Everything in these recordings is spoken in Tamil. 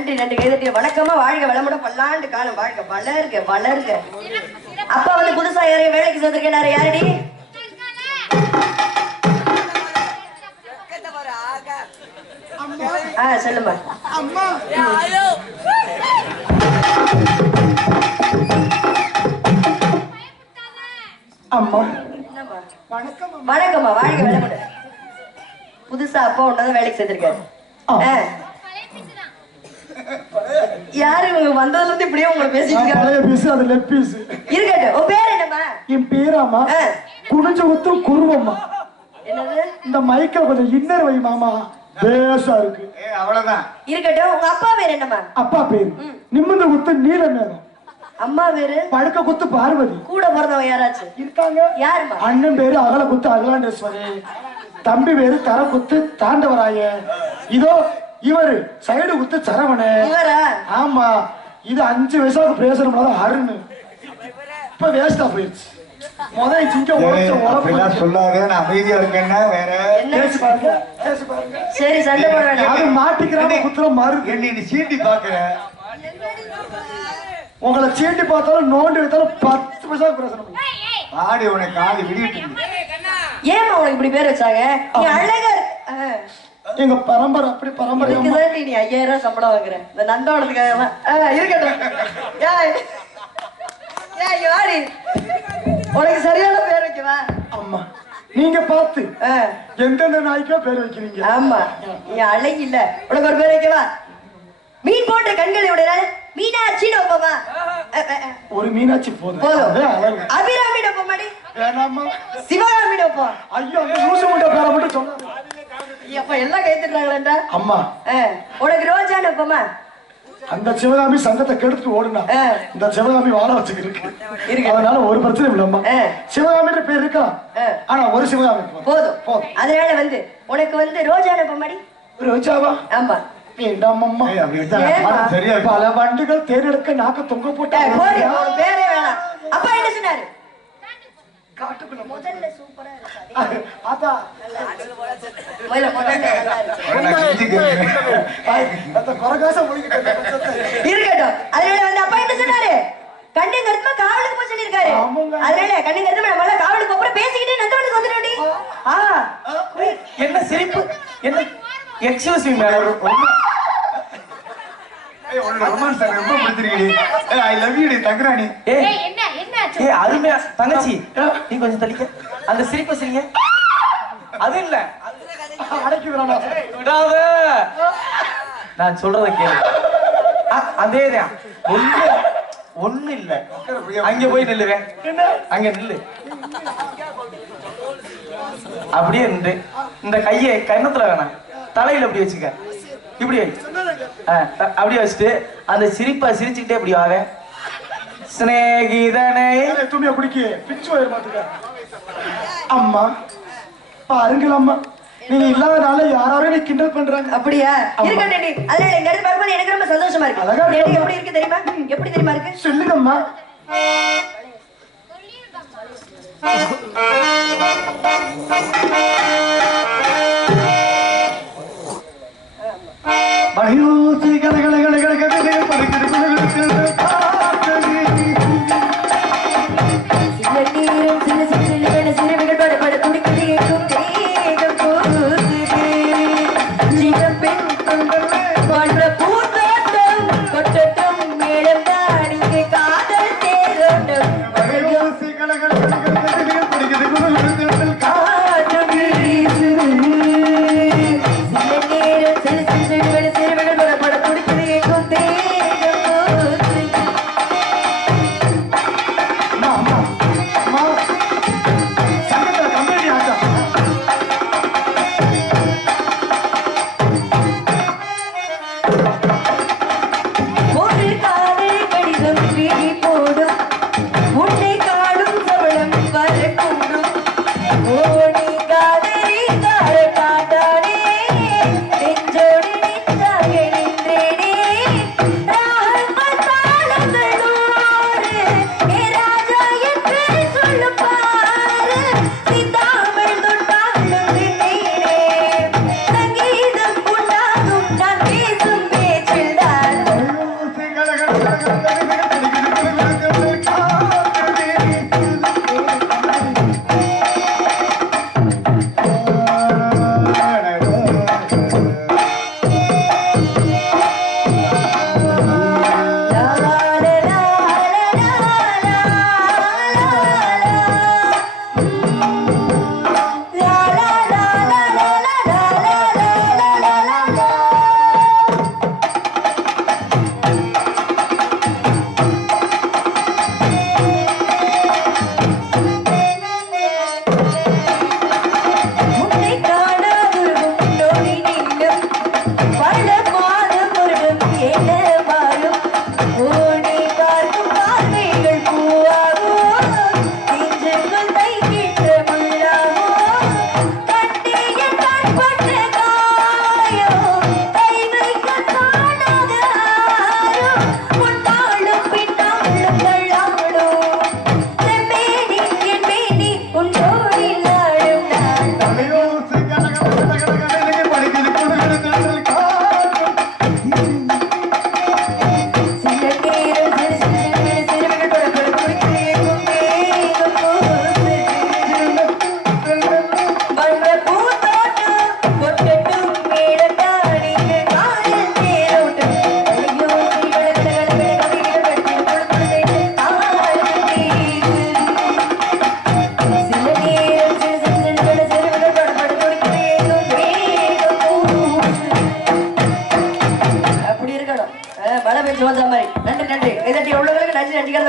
நன்றி நன்றி கைதட்டி. வணக்கமா வாழ்க வளமுடன் பல்லாண்டு காலம் வாழ்க வளர்க வளர்க. அப்பா வந்து புதுசா யாரையும் வேலைக்கு சேர்த்திருக்கேன். யாரடி? சொல்லுமா. அம்மா அம்மா வணக்கம்மா வாழ்க வளமுடன். புதுசா அப்பா ஒன்னதான் வேலைக்கு சேர்த்திருக்காரு. யாரு இவங்க வந்ததுல இருந்து இப்படியே உங்களை பேசிட்டு இருக்கட்டும். உன் பேர் என்னம்மா? என் பேராமா குனிஞ்ச ஒத்து குருவம்மா. என்னது? இந்த மைக்க கொஞ்சம் இன்னர் வை மாமா, பேசா இருக்கு. அவ்வளவுதான் இருக்கட்டும். உங்க அப்பா பேர் என்னம்மா? அப்பா பேரு நிமிர்ந்த குத்து நீல நேரம். அம்மா பேரு படுக்க குத்து பார்வதி. கூட பிறந்தவங்க யாராச்சும் இருக்காங்க? யாருமா? அண்ணன் பேரு அகல குத்து அகலாண்டேஸ்வரி. தம்பி பேரு தர குத்து தாண்டவராய. இதோ இவரு சைடு குத்து சரவண. இவரா? ஆமா. இது 5 வயசாக பேசுறோம் அருண். இப்ப வேஸ்டா போயிடுச்சு. முதல்ல சிங்க உடச்சு சொல்லாத. நான் அமைதியா இருக்கேன்னா வேற பேசி பாருங்க, பேசி பாருங்க. சரி சண்டை போட வேண்டாம். அது மாட்டிக்கிறாங்க குத்துற மாறு. என்ன நீ சீண்டி பாக்குற? உங்களை சீண்டி பார்த்தாலும் நோண்டி வைத்தாலும் 10 பைசா பேசணும். ஆடி உனக்கு காலி விடிட்டு. ஏமா உனக்கு இப்படி பேர் வச்சாங்க? நீ அழகா எங்க பரம்பரை அப்படி பரம்பரை. நீ 5000 சம்பளம் வாங்குற இந்த நந்தவனத்துக்காக இருக்கட்டும். உனக்கு சரியான பேர் வைக்கவா? அம்மா நீங்க பார்த்து எந்தெந்த நாய்க்கா பேர் வைக்கிறீங்க? ஆமா நீ அழகி இல்ல. உனக்கு ஒரு பேர் வைக்கவா? மீன் போன்ற கண்களை உடைய மீனாட்சின்னு வைப்போமா? ஒரு மீனாட்சி போதும். அபிராமின்னு வைப்போமாடி? வேணாமா. சிவகாமின்னு வைப்போம். ஐயோ அந்த லூசு முட்டை பேரை மட்டும் சொன்னாங்க. அப்ப எல்லாம் கைத்துறாங்களா? அம்மா உனக்கு ரோஜான்னு வைப்போமா? அந்த சிவகாமி சங்கத்தை கெடுத்து ஓடுனா இந்த சிவகாமி வாழ வச்சுக்கிருக்கு. அதனால ஒரு பிரச்சனை இல்லம்மா. சிவகாமின்ற பேர் இருக்கலாம், ஆனா ஒரு சிவகாமி போதும் போதும். அதனால வந்து உனக்கு வந்து ரோஜான்னு வைப்போமாடி? ரோஜாவா? ஆமா. பல வண்டுகள் தேர்ந்தெடுக்க நாக்க தொங்க போட்டாங்க. பேரே வேணாம். அப்பா என்ன சொன்னாரு? காட்டுக்குள்ள முதல்ல சூப்பரா இருக்கு. அதா இருக்கட்டும். அதனால வந்து அப்பா என்ன சொன்னாரு? கண்ணு கருத்துமா காவலுக்கு போய் சொல்லிருக்காரு. அதனால கண்ணு கருத்துமா நம்மள காவலுக்கு அப்புறம் பேசிக்கிட்டே நந்தவனுக்கு வந்துட்டோடி. என்ன சிரிப்பு? என்ன எக்ஸ்கியூஸ் மீ மேடம். ரொம்ப பிடிச்சிருக்கீங்க. I love you Thangarani. ஏய் அருமையா தங்கச்சி நீ கொஞ்சம் தள்ளிக்க. அந்த சிரிப்பை சிரிங்க. அது இல்ல அடக்கி விடாத. நான் சொல்றத கேளு. அதேதான். ஒண்ணு இல்ல. அங்க போய் நில்லுவேன். அங்க நில்லு. அப்படியே நின்று இந்த கையை கன்னத்துல வேணாம், தலையில அப்படி வச்சுக்க. இப்படி அப்படியே வச்சுட்டு அந்த சிரிப்பா சிரிச்சுக்கிட்டே இப்படி வாங்க. ஸ்நேகிதனை துணியை குடிக்க பிச்சு வயிறு மாத்துக்க. அம்மா பாருங்கள் அம்மா, நீங்க இல்லாதனால யாராவது கிண்டல் பண்றாங்க. அப்படியா? இருக்கட்டும் டி. அதனால இந்த இடத்துல வரும்போது எனக்கு ரொம்ப சந்தோஷமா இருக்கு. எனக்கு எப்படி இருக்கு தெரியுமா? எப்படி தெரியுமா இருக்கு? சொல்லுங்கம்மா. மணியூசி சில நேரம் சில சிறுவிகள் படப்பட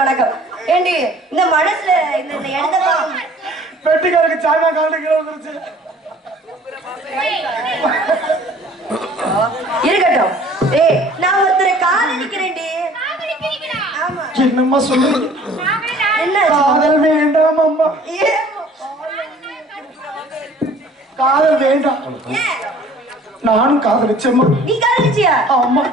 வணக்கம். ஏண்டி இந்த மனசுல இந்த இடத்த பெட்டிக்காரருக்கு சாய்மா காலத்துக்கு வந்துருச்சு. இருக்கட்டும். ஏய் நான் ஒருத்தரை காதலிக்கிறேன்டி. ஆமா. என்னம்மா சொல்லுங்க? என்ன காதல் வேண்டாம் அம்மா. காதல் வேண்டாம். நானும் காதலிச்சேம்மா. நீ காதலிச்சியா? ஆமா.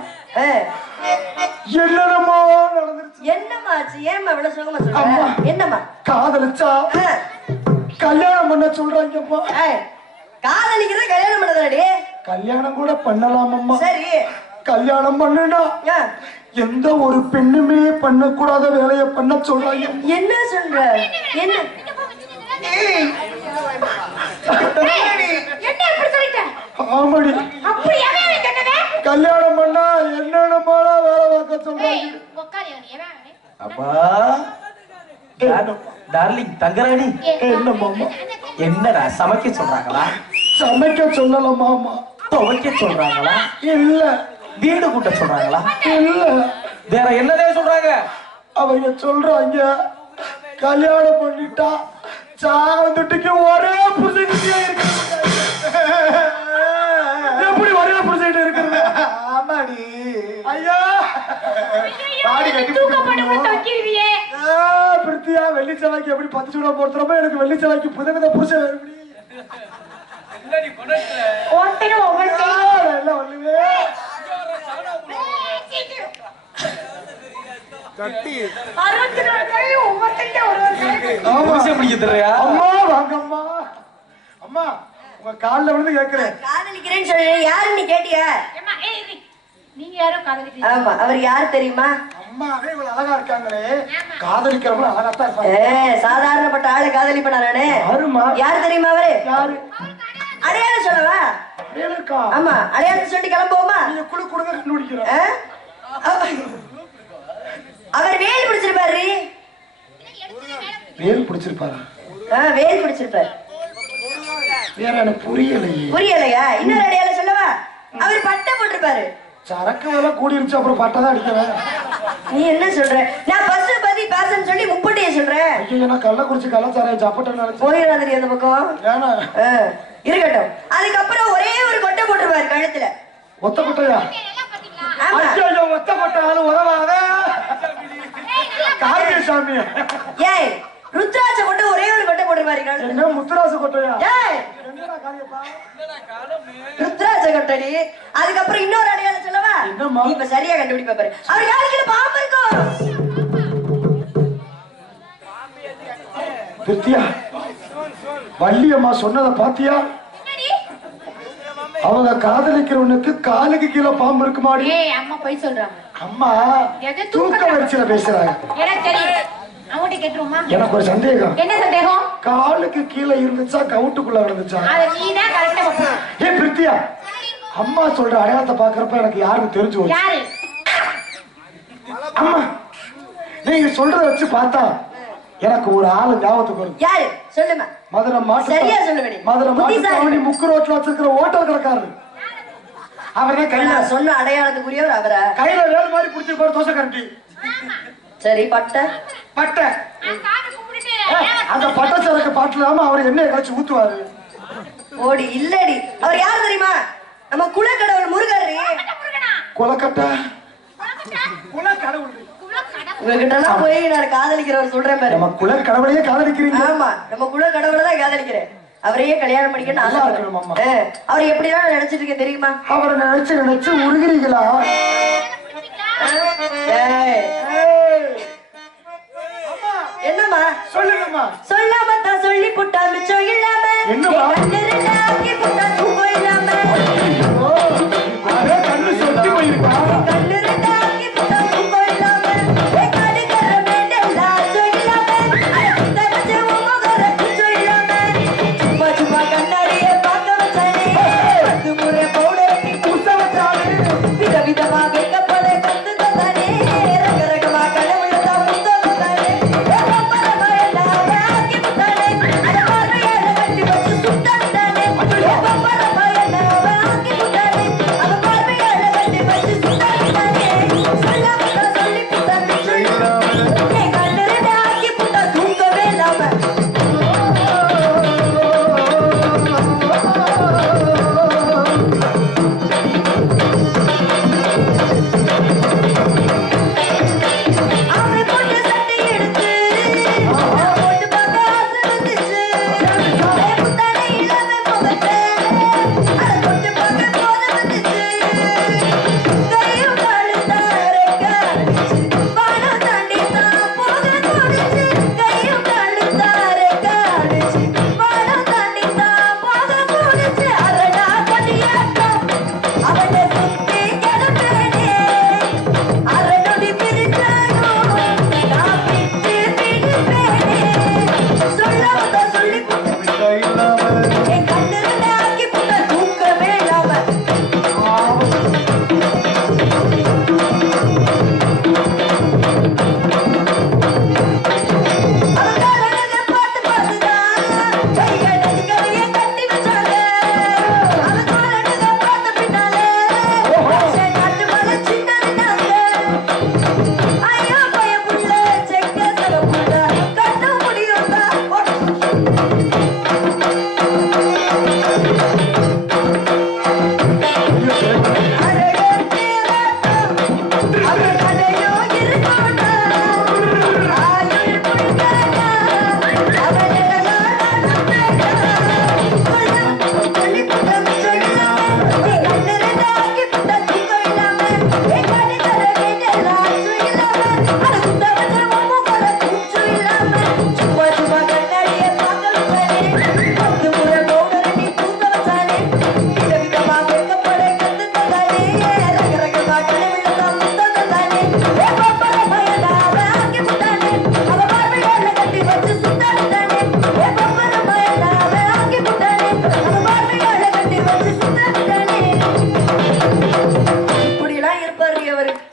என்னம்மா நடந்துருச்சு? என்னம்மா ஆச்சு? ஏம்மா இவ்வளவு சுகமா சொல்ற? என்னம்மா? காதலிச்சா கல்யாணம் பண்ண சொல்றாங்கப்பா. காதலிக்கிறத கல்யாணம் பண்ணதாடி? கல்யாணம் கூட பண்ணலாமம்மா. சரி. கல்யாணம் பண்ணுனா எந்த ஒரு பெண்ணுமே பண்ணக்கூடாத வேலையை பண்ண சொல்றாங்க. என்ன சொல்ற? என்ன ஆமாடி. கல்யாணம் பண்ணா என்னென்னமால வேலை பார்க்க சொல்றாங்க. அப்பா டார்லிங் தங்கராணி, என்னம்மா என்னடா சமைக்க சொல்றாங்களா? சமைக்க சொல்லலாமா? துவைக்க சொல்றாங்களா? இல்ல. வீடு கூட்ட சொல்றாங்களா? இல்ல. வேற என்னதே சொல்றாங்க? அவங்க சொல்றாங்க கல்யாணம் பண்ணிட்டா சாந்துட்டுக்கு ஒரே புரிஞ்சுக்கிட்டே இருக்கு. எப்படி ஒரே புரிஞ்சுக்கிட்டு இருக்கிறது? ஆமாடி. ஐயா பாடி கட்டி தூக்கப்படுவியே. பிரித்தியா வெள்ளிச்சவாய்க்கு எப்படி 10 சூடா போடுறப்ப எனக்கு வெள்ளிச்சவாய்க்கு புதகத புருஷன் எப்படி அம்மா உங்க காலில் விழுந்து கேட்கிறேன். காதலிக்கிறேன்னு சொல்லி யாருன்னு கேட்டியா? நீங்க யாரோ காதலிக்கிறீங்க? ஆமா, அவர் யார் தெரியுமா? அம்மாவே இவ்வளவு அழகா இருக்காங்களே, காதலிக்கிறவங்க அழகாத்தான் இருப்பாங்க. சாதாரணப்பட்ட ஆளு காதலிப்பா நானே. யார் தெரியுமா அவரு? யாரு? அடையாளம் சொல்லவா? ஆமா, அடையாளத்தை சொல்லி கிளம்புவோமா? நீங்க குழு குழுங்க கண்டுபிடிக்கிறேன். அவர் வேல் பிடிச்சிருப்பாரு. வேல் பிடிச்சிருப்பாரு? வேல் பிடிச்சிருப்பாரு. வேற எனக்கு புரியலையே. புரியலையா? இன்னொரு அடையாளம் சொல்லவா? அவர் பட்டை போட்டிருப்பாரு. சரக்கு எல்லாம் கூடிருச்சு, அப்புறம் பட்டை தான் அடிக்கிறேன். நீ என்ன சொல்ற? நான் பஸ் பத்தி பேசன்னு சொல்லி முப்பட்டையை சொல்றேன். ஐயோ, நான் கள்ளக்குறிச்சி கள்ளச்சாரம் சப்பட்ட போயிடாது அந்த பக்கம். ஏன்னா இருக்கட்டும். அதுக்கப்புறம் ஒரே ஒரு கொட்டை போட்டிருப்பாரு கழுத்துல. ஒத்த கொட்டையா? ஐயோ, ஒத்த கொட்டை ஆளு உதவாத கார்த்திகை சாமி. ஏய், ருத்ராட்ச கொட்டை ஒரே ஒரு கொட்டை போட்டிருப்பாரு கழுத்துல. என்ன முத்துராச கொட்டையா? ஏய், ருத்ராட்ச கொட்டடி. அதுக்கப்புறம் இன்னொரு அடையாளம் சொல்லவா? இப்ப சரியா கண்டுபிடிப்பா பாரு. அவர் யாருக்கு பாம்பு இருக்கும்? பிரித்தியா, வள்ளியம்மா சொன்னதை பாத்தியா? அவங்க காதலிக்கிறவனுக்கு காலுக்கு கீழே பாம்பு இருக்குமாடி. அம்மா போய் சொல்றாங்க. அம்மா தூக்க வரிசையில பேசுறாங்க. எனக்கு ஒரு சந்தேகம். என்ன சந்தேகம்? காலுக்கு கீழே இருந்துச்சா கவுட்டுக்குள்ள இருந்துச்சா? ஏ பிரித்தியா, அம்மா சொல்ற அடையாளத்தை பாக்குறப்ப எனக்கு யாருன்னு தெரிஞ்சு போச்சு. அம்மா நீங்க சொல்றத வச்சு பார்த்தா எனக்கு ஒரு ஆளு ஞாபகத்துக்கு வரும். யாரு சொல்லுமா? மதுரை மாட்டு சரியா சொல்லுவேன். மதுரை மாட்டு முக்கு ரோட்ல வச்சிருக்கிற ஓட்டல் கடைக்காரரு. அவரே கையில சொன்ன அடையாளத்துக்குரியவர் அவரா? கையில வேறு மாதிரி பிடிச்சிருப்பாரு தோசை கரண்டி. சரி, பட்டை பட்டை. அந்த பட்டை சரக்கு பாட்டுலாம அவர் எண்ணெயை கழிச்சு ஊத்துவாரு. ஓடி இல்லடி. அவர் யார் தெரியுமா? நம்ம குலக்கடவுள் முருகர். குலக்கட்டை குலக்கடவுள். உங்ககிட்ட எல்லாம் போய் நான் காதலிக்கிறவர் சொல்றேன் பாரு. நம்ம குலக்கடவுளையே காதலிக்கிறீங்க? ஆமா, நம்ம குலக்கடவுளை தான் காதலிக்கிறேன். அவரையே கல்யாணம் பண்ணிக்கணும்னு ஆசைப்படுறேன். அவர் எப்படிதான் நினைச்சிட்டு இருக்கேன் தெரியுமா? அவரை நினைச்சு உருகிறீங்களா? என்னம்மா சொல்லுங்கம்மா. சொல்லாம தான் சொல்லி புட்டா மிச்சம் இல்லாம என்னமா கண்ணு சொட்டி போயிருக்கா?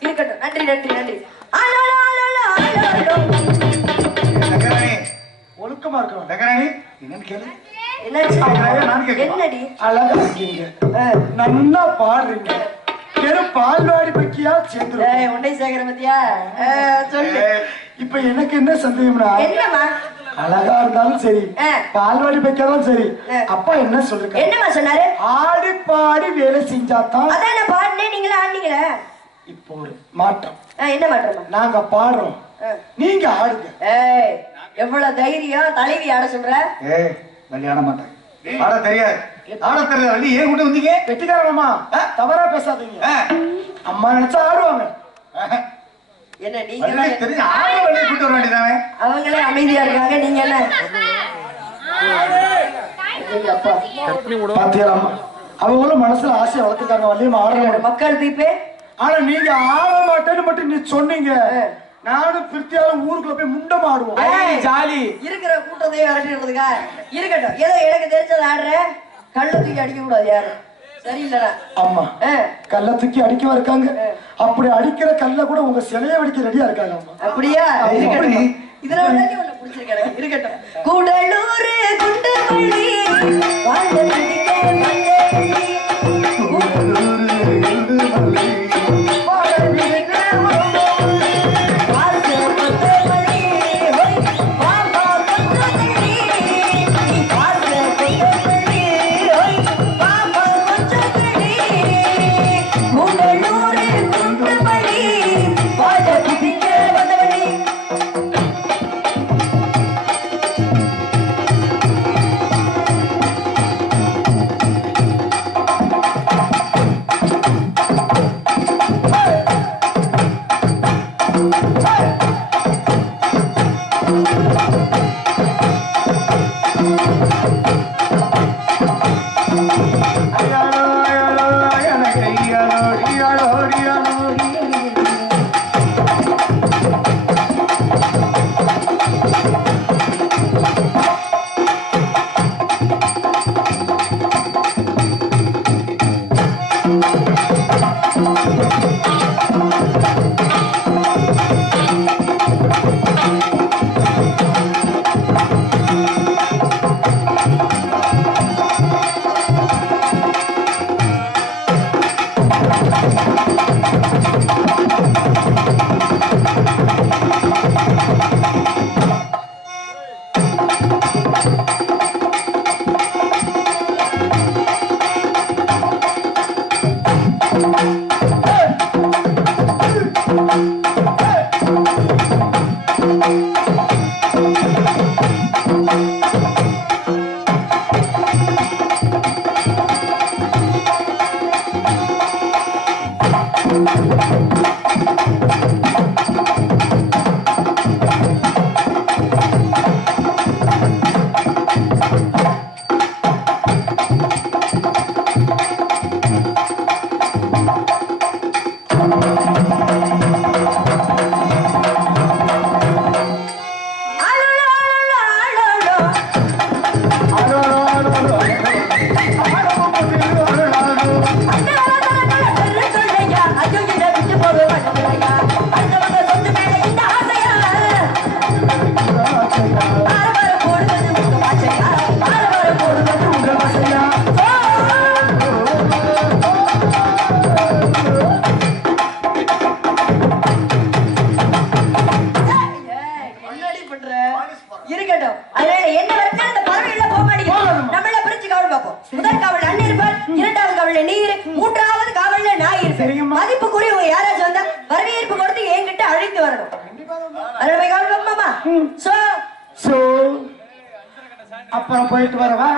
இருக்கட்டும். நன்றி நன்றி நன்றி. ஆலோலோ ஆலோலோ ஆலோலோ. தங்கராணி ஒழுக்கமா இருக்கணும். தங்கராணி என்னன்னு கேளு. என்னாச்சு? நான் கேட்கிறேன். என்னடி? அழகா இருக்கீங்க, நல்லா பாடுறீங்க. பால்வாடி பக்கியா சேர்ந்து உண்டை சேகர பத்தியா சொல்லு. இப்ப எனக்கு என்ன சந்தேகம்னா, என்னம்மா அழகா இருந்தாலும் சரி, பால்வாடி பக்கியாலும் சரி, அப்பா என்ன சொல்றீங்க? என்னம்மா சொன்னாரு? ஆடி பாடி வேலை செஞ்சாதான். அதான் நான் பாடினேன், நீங்களே ஆடினீங்களே. இப்போ ஒரு மாற்றம். என்ன மாற்றமா? நாங்க பாடுறோம், நீங்க ஆடுங்க. எவ்வளவு தைரியம், தலைவி ஆட சொல்ற? வள்ளி ஆட மாட்டேன், ஆட தெரியாது. ஆட தெரியல வள்ளி, ஏன் கூட்டு வந்தீங்க? வெட்டிக்காரமா தவறா பேசாதீங்க. அம்மா நினைச்சா ஆடுவாங்க. என்ன நீங்க தெரிஞ்சு ஆட வள்ளி கூட்டு வர வேண்டியதானே? அவங்களே அமைதியா இருக்காங்க, நீங்க என்ன? பாத்தியாமா, அவங்களும் மனசுல ஆசையை வளர்த்துக்காங்க. வள்ளியம்மா ஆடுற மக்கள் தீப்பே. ஆனா நீங்க ஆட மாட்டேன்னு மட்டும் நீ சொன்னீங்க. நானும் பிரித்தியாலும் ஊருக்குள்ள போய் முண்டம் ஆடுவோம். ஜாலி இருக்கிற கூட்டத்தையும் விரட்டிடுறதுக்கா? இருக்கட்டும், ஏதோ எனக்கு தெரிஞ்சதை ஆடுறேன். கள்ள தூக்கி அடிக்க கூடாது யாரும், சரியில்லடா. ஆமா, கல்ல தூக்கி அடிக்கவா இருக்காங்க. அப்படி அடிக்கிற கல்ல கூட உங்க சிலையை வெடிக்க ரெடியா இருக்காங்க. அம்மா அப்படியா? இருக்கட்டும், இதுல ஒண்ணு பிடிச்சிருக்கேன். இருக்கட்டும். கூடலூர் குண்டுமல்லி வாழ்ந்த பிடிக்க மல்லி இருக்கட்டும். அதனால என்ன வரைக்கும் அந்த பறவைகள போக மாட்டேங்குது. நம்மள பிரிச்சு காவல் பார்ப்போம். முதல் காவல் அண்ணன் இருப்பார், இரண்டாவது காவல்ல நீ இரு, மூன்றாவது காவல்ல நான் இருப்பேன். மதிப்புக்குரியவங்க யாராச்சும் வந்தா வரவேற்பு கொடுத்து என்கிட்ட அழைத்து வரணும். அதனால போய் காவல் பார்ப்போமா? சோ அப்புறம் போயிட்டு வரவா?